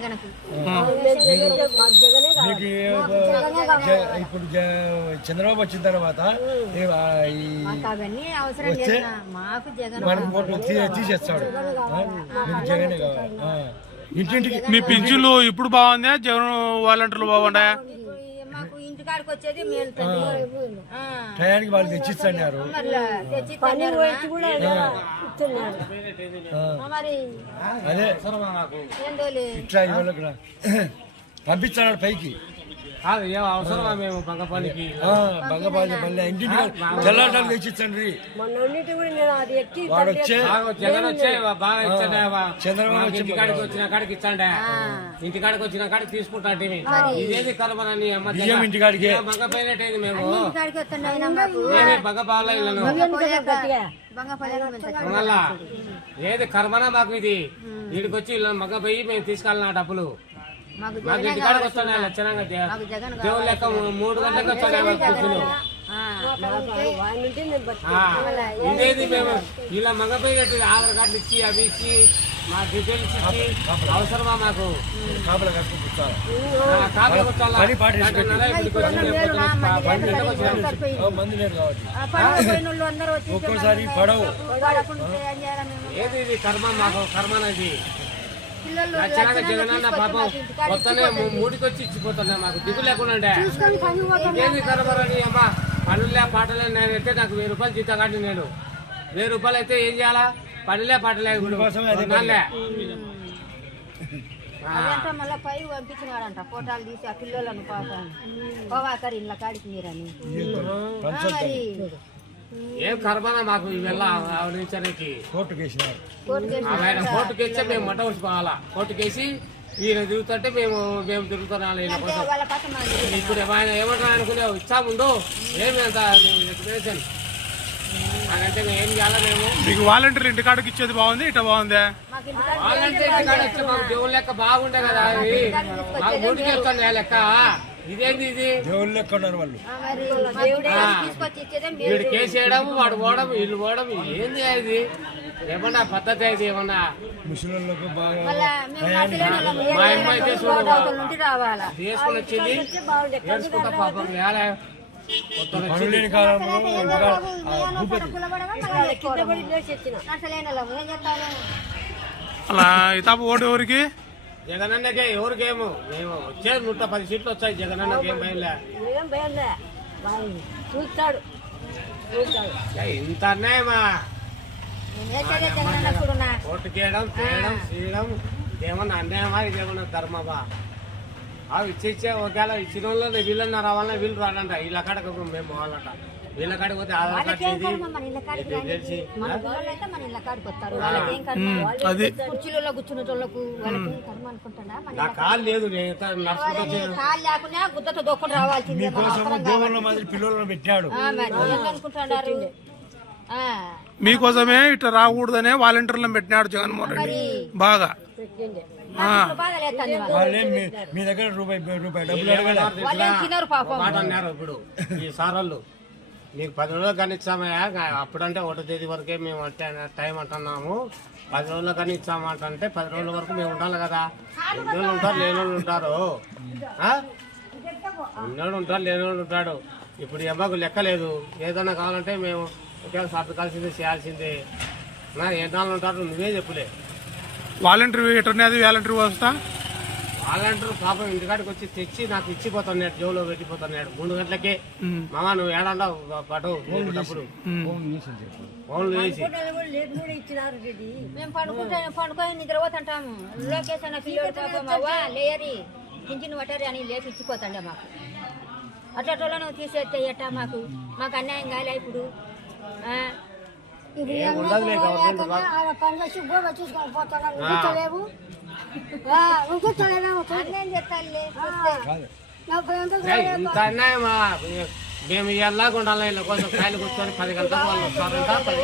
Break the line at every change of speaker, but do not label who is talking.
జగన్కి.
ఇప్పుడు జ- చంద్రబాబు వచ్చిన తర్వాత
మాకు జగన్
తీసేస్తాడు. జగనే కావాలి. ఆ. ఇంటింటికి
మీ పింఛన్లు ఇప్పుడు బాగుందా? జగన్ వాలంటీర్లు
మాకు ఇంటికాడికి వచ్చేది ఆ.
టయానికి వాళ్ళు తెచ్చిస్తున్నారు అదే. ఇట్లా పైకి.
అవసరమా మేము
బంగపాలి మళ్ళీ ఇంటింటికి జల్లాటాలు తెచ్చిచ్చండి వాడు వచ్చే
బాగా జగన్ వచ్చే బాగా ఇచ్చండి
చంద్రబాబు
మాకు
వచ్చి
ఇంటికాడికి వచ్చిన కాడికి ఇచ్చండి? ఇంటికాడికి వచ్చిన కాడికి తీసుకుంటాంటి ఇదేది కర్మనని అమ్మ
బియ్యం ఇంటికాడికే.
బంగ పోయినట్టేది మేము?
ఇంటికాడికి వస్తుండే అయినా మాకు.
ఏమి బంగ బాగా ఇళ్ళను
బంగపల్లి
మళ్ళా ఏది కర్మనా మాకు ఇది? వీడికి వచ్చి ఇలా మగ పోయి మేము తీసుకెళ్ళిన డబ్బులు.
మాకు
లక్షణంగా
మాకు జగన్
దేవుడు లెక్క మూడు గంటలకు మాకు కూర్చుని ఇదేది మేము. ఇలా మగపై కట్టి ఆధార్ కార్డు ఇచ్చి అవి ఇచ్చి మా డీటెయిల్స్ ఇచ్చి అవసరమా మాకు?
కాపలా ఒక్కోసారి పడవు?
ఏది ఇది? కర్మ మాకు లక్షణంగా
లక్షణంగా
జగనన్న పాపం
మాకు
మొత్తనే దిగు లేకుండా. ఏది అమ్మా? పనులే పాటలే నేనైతే నాకు వెయ్యి రూపాయలు జీతం కాదు నేను. వెయ్యి రూపాయలు అయితే ఏం చేయాలా? పనులే పాటలే.
అదంతా మళ్ళీ పై పంపించినాడంట ఫోటోలు తీసి ఆ పిల్లలను పాపం. పోవాకరి ఇళ్ళ కాడికి మీరని. మరి.
ఏం కర్మనా మాకు ఇవెల్ల ఆవిడించడానికి ఆయన కోర్టుకి ఇచ్చే మేము మొట్ట ఉంచుకోవాలా కోర్టుకేసి ఈయన తిరుగుతుంటే మేము మేము తిరుగుతున్నాం ఈయన కోసం. ఇప్పుడు ఆయన ఏమంటారు అనుకునే ఇచ్చా ముందు ఏమి అంత ఎక్స్ప్రెషన్ ఏం చేయాలా మేము?
మీకు వాలంటీర్ ఇంటికాడికి ఇచ్చేది బాగుంది ఇట బాగుందా?
ఇంటికాడ
వాళ్ళంటే ఇంటికాడ వచ్చి మాకు దేవుళ్ళ లెక్క బాగుండే కదా అది మాకు గుడికి వెళ్తాను లెక్క. ఇదేంది ఇది?
దేవుళ్ళు లెక్క ఉన్నారు వాళ్ళు
వీడు కేసు వేయడం వాడు పోవడం వీళ్ళు పోవడం ఏంది ఇది ఏమన్నా పద్ధతి ఇది ఏమన్నా?
ముసలిళ్ళకు బాగా.
మా అమ్మ అయితే తీసుకుని వచ్చింది నేర్చుకుంటా పాపం వేళ
కాలంలో భూపతి
అలా ఇతాపు ఓటు ఎవరికి?
జగనన్నకే ఎవరికేమో? మేము వచ్చేది నూట పది సీట్లు వచ్చాయి జగనన్నకి ఏం భయంలే
చూస్తాడు.
ఏ, ఇంత అన్యాయమా?
నేను వేసేదే జగనన్న చూడున్నా
ఓటుకేయడం చేయడం చేయడం ఏమన్నా అన్యాయమా? ఇదేమన్నా ధర్మమా? ఇచ్చి ఇచ్చే ఒకవేళ ఇచ్చిన వాళ్ళు వీళ్ళన్న రావాలన్నా వీళ్ళు రాడంట వీళ్ళ కాడకు మేము పోవాలంట. వీళ్ళ కాడికి పోతే
కాడికి
తెలిసి?
అది.
కుర్చీలలో కూర్చున్న వాళ్ళకు వాళ్ళకి కర్మ అనుకుంటాడా మన
నా కాలు లేదు.
లేకుండా గుద్దతో రావాల్సిందే.
మీకోసం దేవుళ్ళ మాదిరి పిల్లలను పెట్టాడు.
అనుకుంటున్నారు.
మీకోసమే ఇట్లా రాకూడదనే వాలంటీర్లను పెట్టినాడు జగన్మోహన్ రెడ్డి. బాగా.
మీ మీ దగ్గర రూపాయి రూపాయి డబ్బులు
తినరు పాపం.
మాట అన్నారు ఇప్పుడు. ఈ సార్ వాళ్ళు మీకు పది రోజులు కానీ ఇచ్చామయ్యా అప్పుడంటే ఒకటో తేదీ వరకే మేము అంటే టైం అంటున్నాము. పది రోజులు కానీ ఇచ్చామంటే పది రోజుల వరకు మేము ఉండాలి కదా. ఎన్ని రోజులు ఉంటారు లేని వాళ్ళు ఉంటారు. ఆ? ఉన్నోడు ఉంటాడు లేని వాడు ఉంటాడు ఇప్పుడు అబ్బాకు లెక్క లేదు. ఏదైనా కావాలంటే మేము ఒకే సర్దుకాల్సిందే చేయాల్సిందే. నా ఏ నాళ్ళు ఉంటారు నువ్వే చెప్పులే.
వాలంటీర్ ఎటున్నది వాలంటీర్ వస్తా
వాళ్ళంటారు పాపం ఇంటికాడికి వచ్చి తెచ్చి నాకు ఇచ్చిపోతున్నాడు జోలో పెట్టిపోతున్నాడు. మూడు గంటలకే మామ. నువ్వు ఏడంటావు పటు డబ్బులు ఫోన్లు వేసి
లేదు కూడా ఇచ్చినారు రెడ్డి
మేము పండుకుంటే పండుకొని నిద్రపోతుంటాము లేయరి. పట్టారు అని లేపి ఇచ్చిపోతాండే మాకు. అట్లా తీసేస్తే ఎట్టా మాకు? మాకు అన్యాయం కాలే ఇప్పుడు.
మేము ఎలాగా ఉండాలి? వీళ్ళ కోసం కాయలు కూర్చొని పది గంటలకు వాళ్ళు వస్తారంట. పది